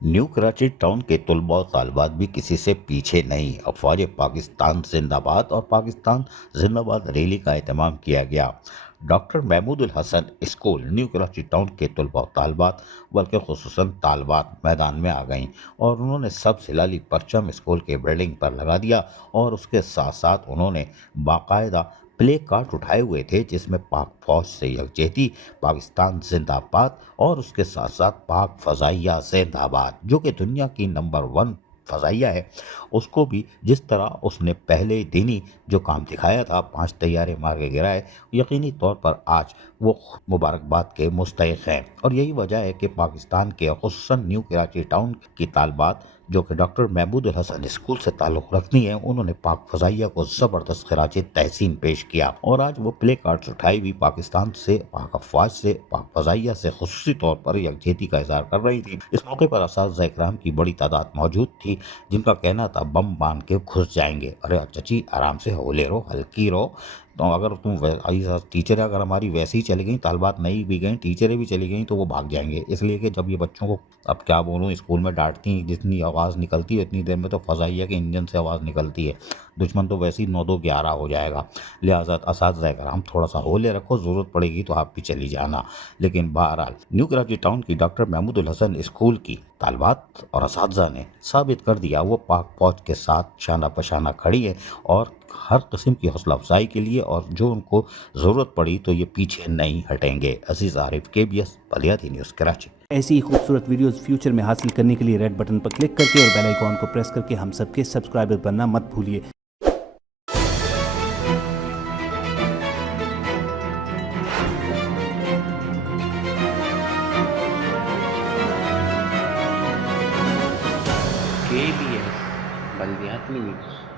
New Karachi town के तलबा और तालिबात भी किसी से पीछे नहीं। अफवाज पाकिस्तान जिंदाबाद और पाकिस्तान जिंदाबाद रैली का एहतमाम किया गया। Doctor Mahmoodul Hassan school new Karachi town के तलबा और तालिबात बल्कि खुसूसन तालिबात मैदान में आ गईं और उन्होंने सब सिलाली परचम स्कूल के बिल्डिंग पर लगा दिया और उसके साथ साथ उन्होंने बाकायदा प्ले कार्ड उठाए हुए थे जिसमें पाक फौज से यकजहती, पाकिस्तान जिंदाबाद और उसके साथ साथ पाक फ़ज़ाइया जिंदाबाद, जो कि दुनिया की नंबर 1 फ़ज़ाइया है। उसको भी जिस तरह उसने पहले दिन ही जो काम दिखाया था, 5 तैयारे मार के गिराए, यकीनी तौर पर आज वो मुबारकबाद के मुस्तहिक़ हैं। और यही वजह है कि पाकिस्तान के खुसूसन न्यू कराची टाउन की तालिबात जो कि डॉक्टर महमूदुल हसन स्कूल से ताल्लुक़ रखती हैं, उन्होंने पाक फ़ज़ाइया को ज़बरदस्त खराज तहसीन पेश किया और आज वो प्ले कार्ड्स उठाई हुई पाकिस्तान से, पाक अफ़वाज से, पाक फ़ज़ाइया से खुसूसी तौर पर यकजहती का इज़हार कर रही थी। इस मौके पर असातिज़ा इकराम की बड़ी तादाद मौजूद थी जिनका कहना था बम बांध के घुस जाएंगे। अरे चची आराम से हौले रहो, हल्की रहो। तो अगर तुम टीचर अगर हमारी वैसे ही चली गई, तालिबात नहीं भी गई, टीचरें भी चली गई तो वो भाग जाएंगे। इसलिए कि जब ये बच्चों को अब क्या बोलूँ स्कूल में डांटती, जितनी आवाज़ निकलती है इतनी देर में तो फ़ज़ाइया के इंजन से आवाज़ निकलती है। दुश्मन तो वैसे ही 9-2-11 हो जाएगा। लिहाजा असातिज़ा कराम थोड़ा सा हौले रखो, ज़रूरत पड़ेगी तो आप भी चली जाना। लेकिन बहरहाल न्यू कराची टाउन की डॉक्टर महमूदुल हसन स्कूल की तालिबात और असातिज़ा ने साबित कर दिया वो पाक फौज के साथ शाना पशाना खड़ी है और हर किस्म की हौसला अफजाई के लिए, और जो उनको ज़रूरत पड़ी तो ये पीछे नहीं हटेंगे। अजीज़ आरिफ, KBS बलियाती न्यूज़ कराची। ऐसी ही खूबसूरत वीडियोस फ्यूचर में हासिल करने के लिए रेड बटन पर क्लिक करके और बेल आइकॉन को प्रेस करके हम सबके सब्सक्राइबर बनना मत भूलिए। KBS बलियाती न्यूज़।